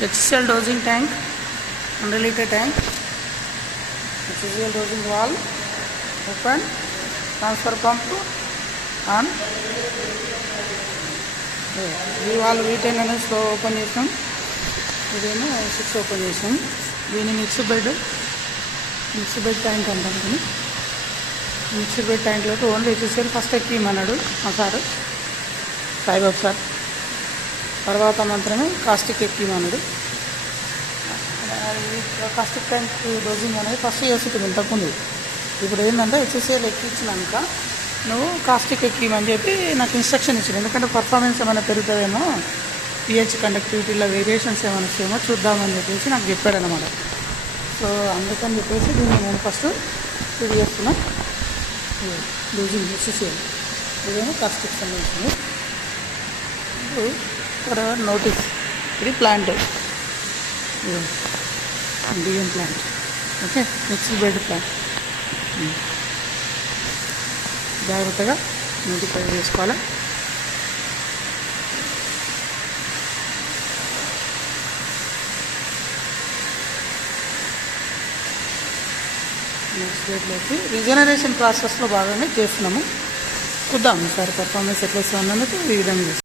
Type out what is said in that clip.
HCl dosing tank, 100 liter tank, HCl dosing valve, open, transfer pump on. ఈ valve V10 అనేది slow open చేసాం, ఇదేమో 6 open చేసాం. దీన్ని మిక్స్డ్ బెడ్ ట్యాంక్ అంటాం. కానీ మిక్స్డ్ బెడ్ ట్యాంక్లోకి ఓన్లీ HCl ఫస్ట్ ఎక్కిమన్నాడు మా సారు సాయిబాబు సార్. తర్వాత మాత్రమే కాస్టిక్ ఎక్కిమన్నాడు. కాస్టిక్ ట్యాంక్ డోజింగ్ అనేది ఫస్ట్ చేస్తుంది ఇంతకుముందు. ఇప్పుడు ఏంటంటే HCl ఎక్కించినాక నువ్వు కాస్టిక్ ఎక్కిమని చెప్పి నాకు ఇన్స్ట్రక్షన్ ఇచ్చాడు. ఎందుకంటే పర్ఫార్మెన్స్ ఏమైనా పెరుగుతుందేమో, pH కండక్టివిటీలో వేరియేషన్స్ ఏమైనా వస్తాయేమో చూద్దామని చెప్పేసి నాకు చెప్పాడు అనమాట. సో అందుకని చెప్పేసి దీన్ని నేను ఫస్ట్ ఇది చేస్తున్నా. డోజింగ్ HCl ఇదేమో కాస్టిక్ సంబంధించింది. ఇప్పుడు ఇక్కడ నోటీస్, ఇది ప్లాంట్, బియ్యం plant. Okay, mixed bed plant. జాగ్రత్తగా నోటిఫై చేసుకోవాలి. నెక్స్ట్ బెడ్లోకి రీజనరేషన్ ప్రాసెస్లో భాగంగా చేస్తున్నాము. చూద్దాం ఈసారి పర్ఫార్మెన్స్ ఎట్లా వస్తుందన్నది ఈ విధంగా.